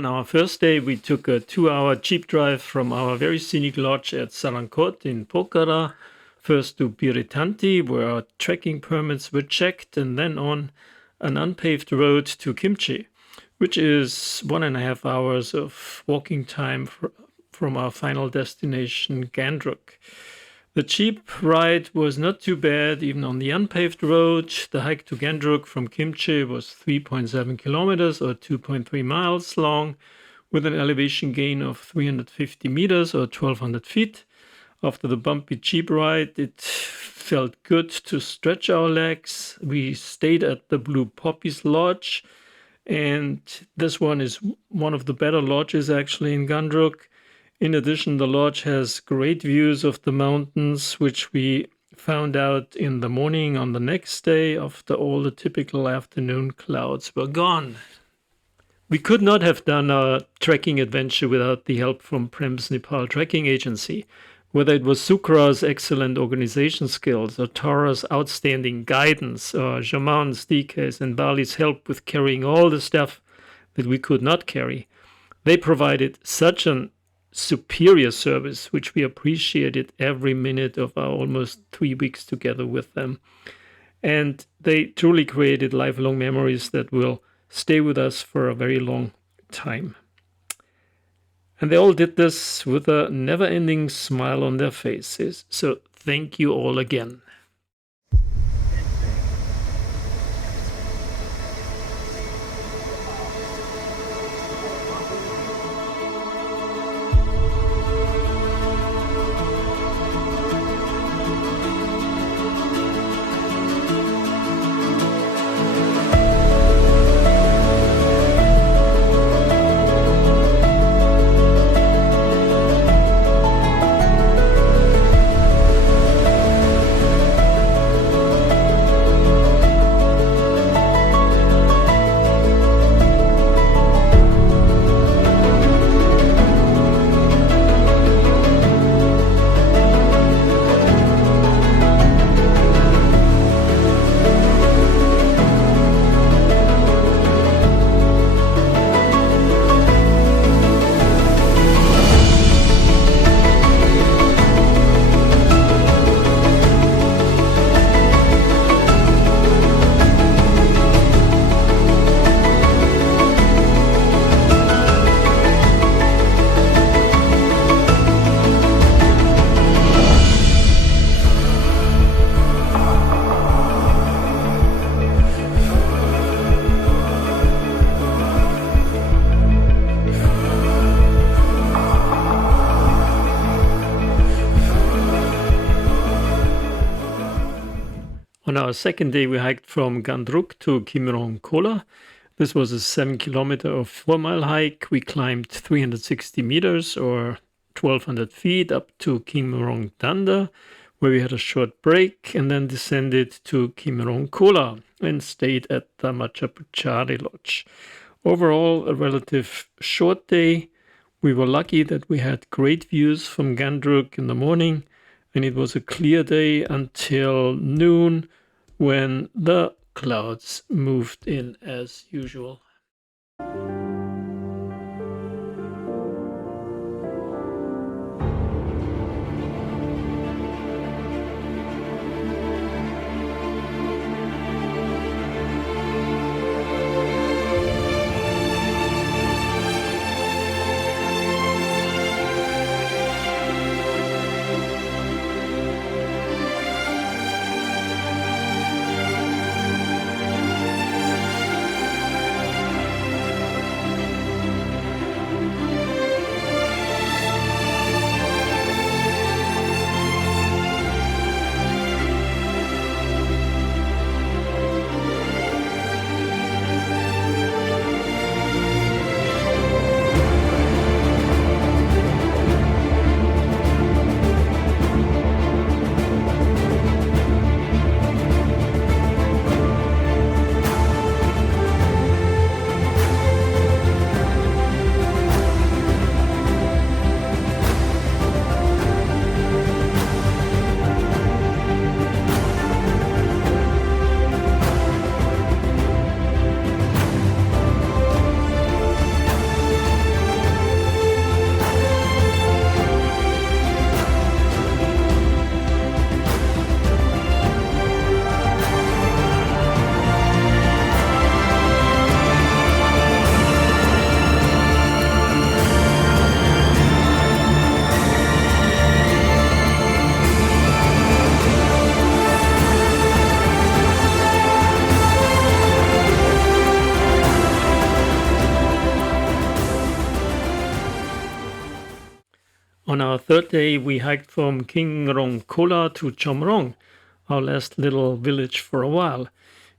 On our first day, we took a 2-hour jeep drive from our very scenic lodge at Salankot in Pokhara, first to Biritanti, where our trekking permits were checked, and then on an unpaved road to Kimchi, which is 1.5 hours of walking time from our final destination, Gandruk. The jeep ride was not too bad, even on the unpaved road. The hike to Gandruk from Kimchi was 3.7 kilometers or 2.3 miles long, with an elevation gain of 350 meters or 1,200 feet. After the bumpy jeep ride, it felt good to stretch our legs. We stayed at the Blue Poppies Lodge, and this one is one of the better lodges actually in Gandruk. In addition, the lodge has great views of the mountains, which we found out in the morning on the next day after all the typical afternoon clouds were gone. We could not have done our trekking adventure without the help from Prem's Nepal Trekking Agency. Whether it was Sukra's excellent organization skills, or Tara's outstanding guidance, or Jaman's, DK's, and Bali's help with carrying all the stuff that we could not carry, they provided such an superior service, which we appreciated every minute of our almost 3 weeks together with them. And they truly created lifelong memories that will stay with us for a very long time. And they all did this with a never-ending smile on their faces. So thank you all again. On our second day, we hiked from Gandruk to Kimrong Kola. This was a 7-kilometer or 4-mile hike. We climbed 360 meters or 1,200 feet up to Kimrong Danda, where we had a short break, and then descended to Kimrong Kola and stayed at the Machapuchari Lodge. Overall, a relative short day. We were lucky that we had great views from Gandruk in the morning, and it was a clear day until noon, when the clouds moved in as usual. our third day, we hiked from Kingrong Kola to Chomrong, our last little village for a while.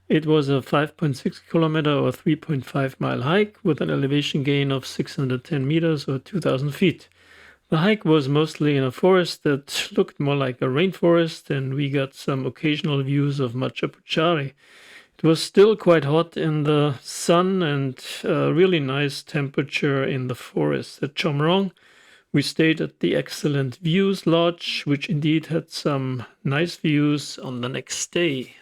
It was a 5.6 kilometer or 3.5 mile hike with an elevation gain of 610 meters or 2,000 feet. The hike was mostly in a forest that looked more like a rainforest, and we got some occasional views of Machu Picchu. It was still quite hot in the sun and a really nice temperature in the forest. At Chomrong, we stayed at the Excellent Views Lodge, which indeed had some nice views on the next day.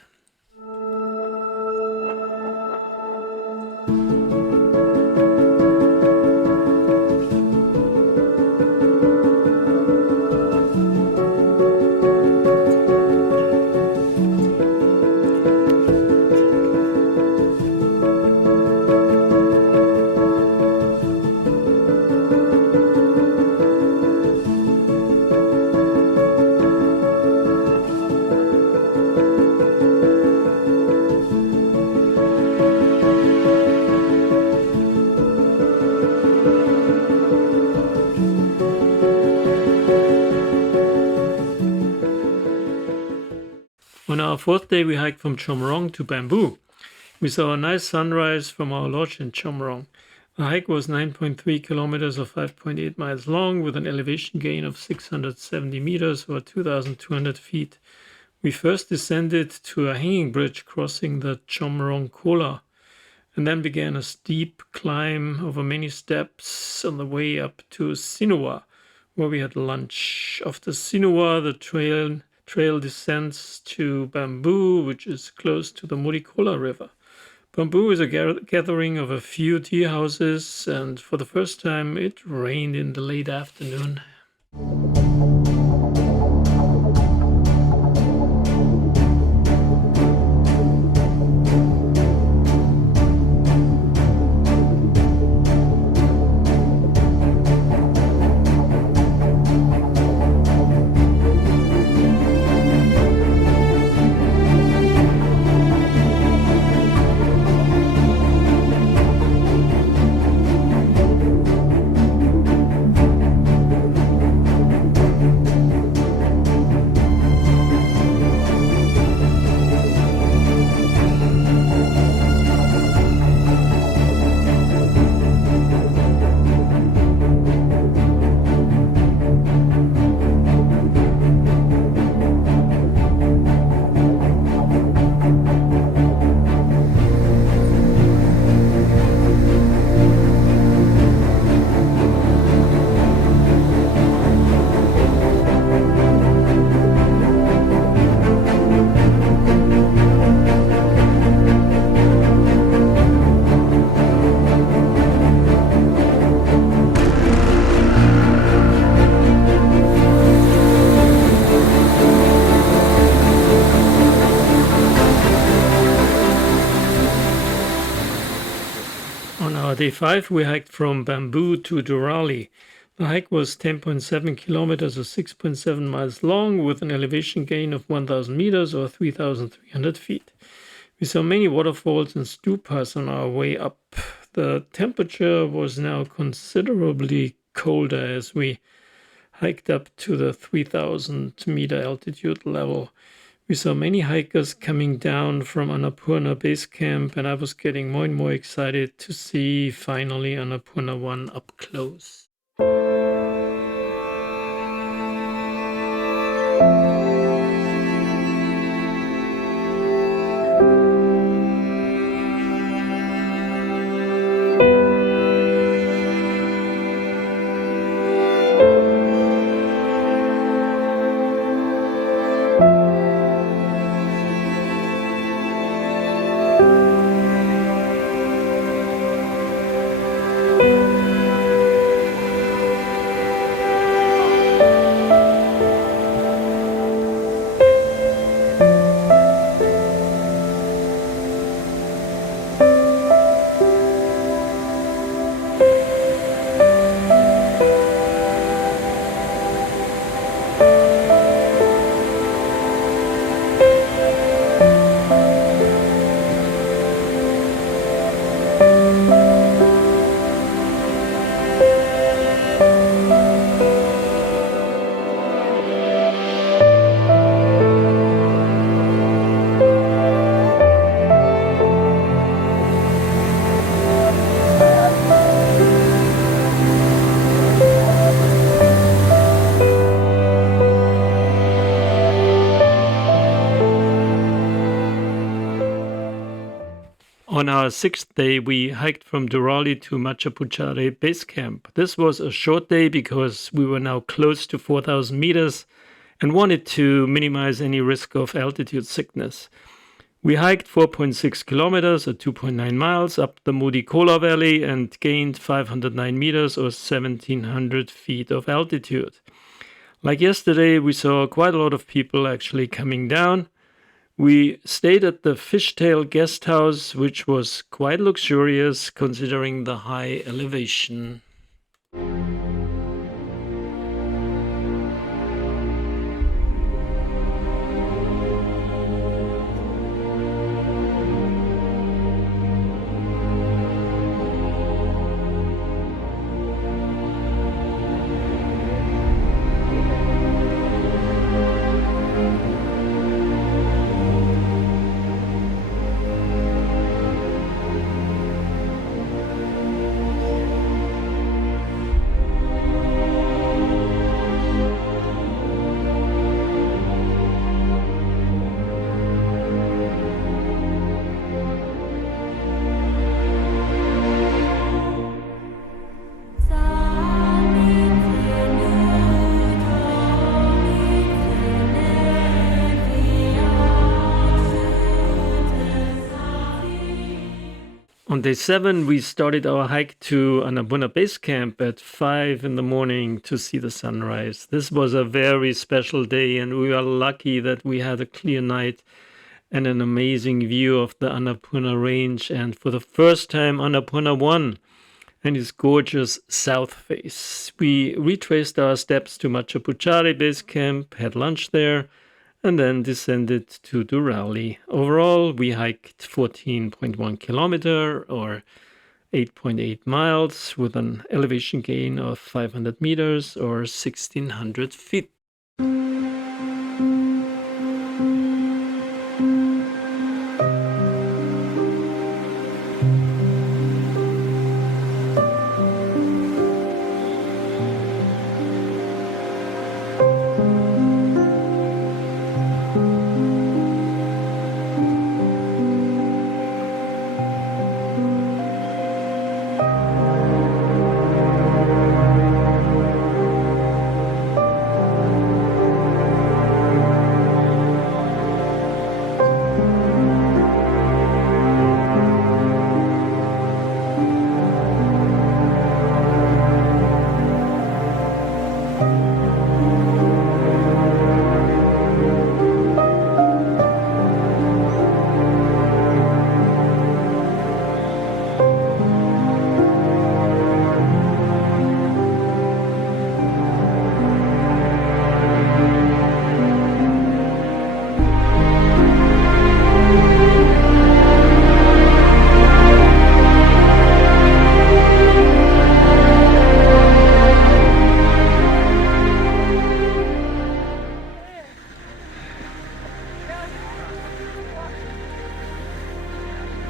On our fourth day, we hiked from Chomrong to Bamboo. We saw a nice sunrise from our lodge in Chomrong. The hike was 9.3 kilometers or 5.8 miles long with an elevation gain of 670 meters or 2,200 feet. We first descended to a hanging bridge crossing the Chomrong Kola and then began a steep climb over many steps on the way up to Sinua, where we had lunch. After Sinua, the trail descends to Bamboo, which is close to the Murikola River. Bamboo is a gathering of a few tea houses, and for the first time it rained in the late afternoon. On our day 5, we hiked from Bamboo to Durali. The hike was 10.7 kilometers or 6.7 miles long with an elevation gain of 1,000 meters or 3,300 feet. We saw many waterfalls and stupas on our way up. The temperature was now considerably colder as we hiked up to the 3,000 meter altitude level. We saw many hikers coming down from Annapurna base camp, and I was getting more and more excited to see finally Annapurna 1 up close. On our sixth day, we hiked from Durali to Machapuchare base camp. This was a short day because we were now close to 4,000 meters and wanted to minimize any risk of altitude sickness. We hiked 4.6 kilometers or 2.9 miles up the Mudikola Valley and gained 509 meters or 1,700 feet of altitude. Like yesterday, we saw quite a lot of people actually coming down. We stayed at the Fishtail Guest House, which was quite luxurious considering the high elevation. On day 7, we started our hike to Annapurna base camp at 5 in the morning to see the sunrise. This was a very special day, and we were lucky that we had a clear night and an amazing view of the Annapurna range, and for the first time Annapurna 1 and its gorgeous south face. We retraced our steps to Machapuchare base camp, had lunch there, and then descended to Durali. Overall, we hiked 14.1 kilometer or 8.8 miles with an elevation gain of 500 meters or 1,600 feet.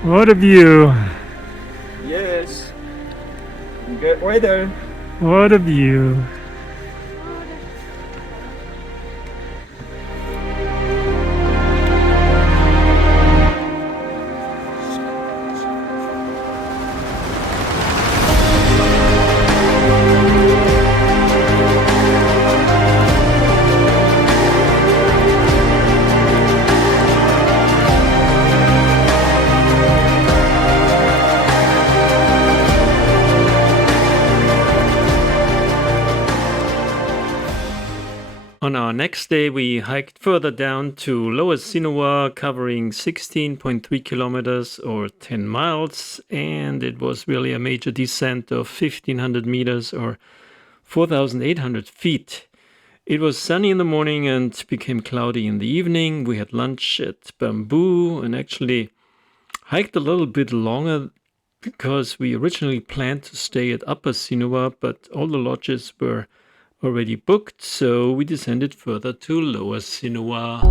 What a view! Yes, good weather. What a view! On our next day, we hiked further down to Lower Sinua, covering 16.3 kilometers or 10 miles, and it was really a major descent of 1,500 meters or 4,800 feet. It was sunny in the morning and became cloudy in the evening. We had lunch at Bamboo and actually hiked a little bit longer because we originally planned to stay at Upper Sinua, but all the lodges were already booked, so we descended further to Lower Sinua.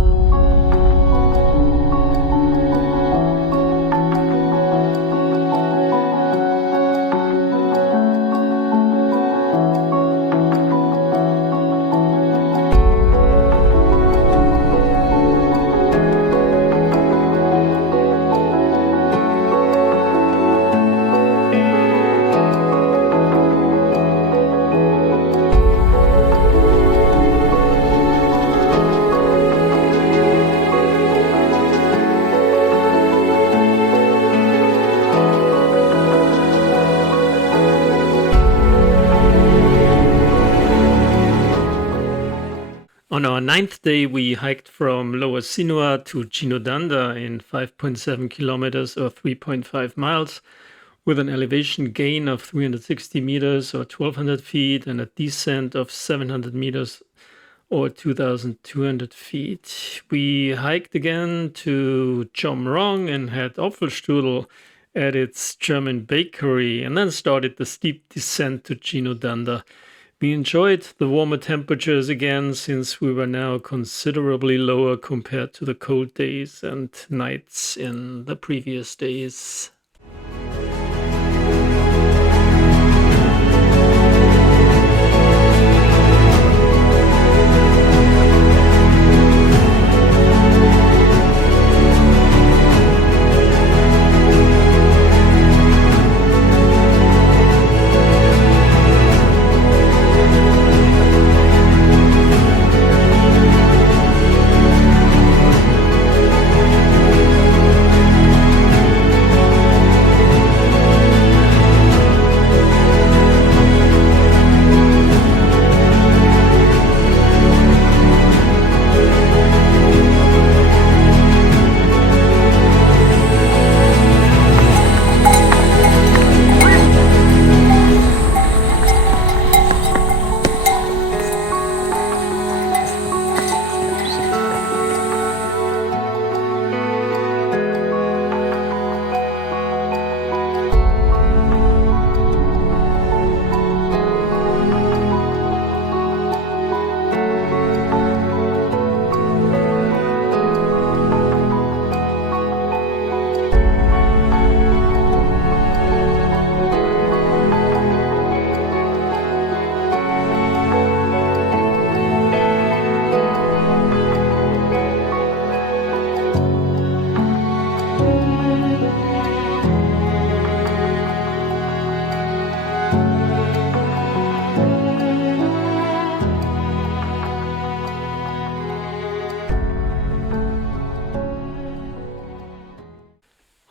On our 9th day, we hiked from Lower Sinua to Chinodanda in 5.7 kilometers or 3.5 miles, with an elevation gain of 360 meters or 1,200 feet and a descent of 700 meters or 2,200 feet. We hiked again to Chomrong and had Apfelstrudel at its German bakery, and then started the steep descent to Chinodanda. We enjoyed the warmer temperatures again, since we were now considerably lower compared to the cold days and nights in the previous days.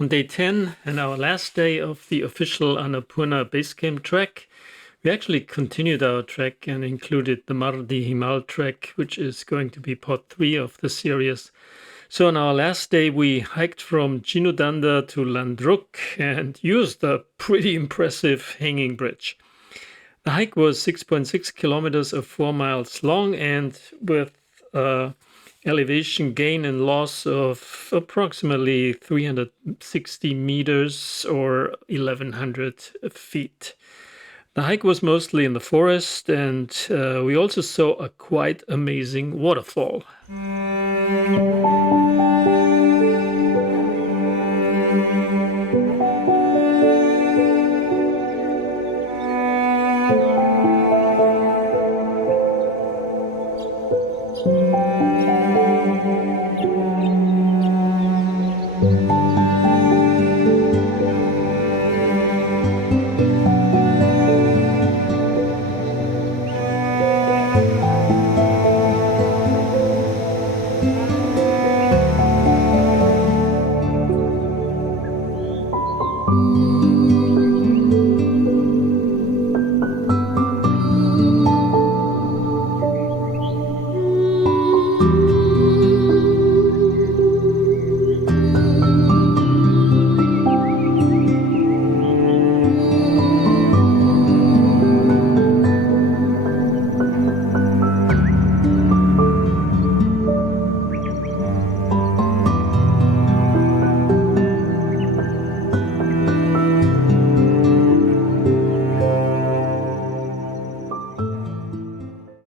On day 10 and our last day of the official Annapurna Basecamp trek, we actually continued our trek and included the Mardi Himal trek, which is going to be part 3 of the series. So on our last day, we hiked from Chinodanda to Landruk and used a pretty impressive hanging bridge. The hike was 6.6 kilometers or 4 miles long, and with elevation gain and loss of approximately 360 meters or 1,100 feet. The hike was mostly in the forest, and we also saw a quite amazing waterfall.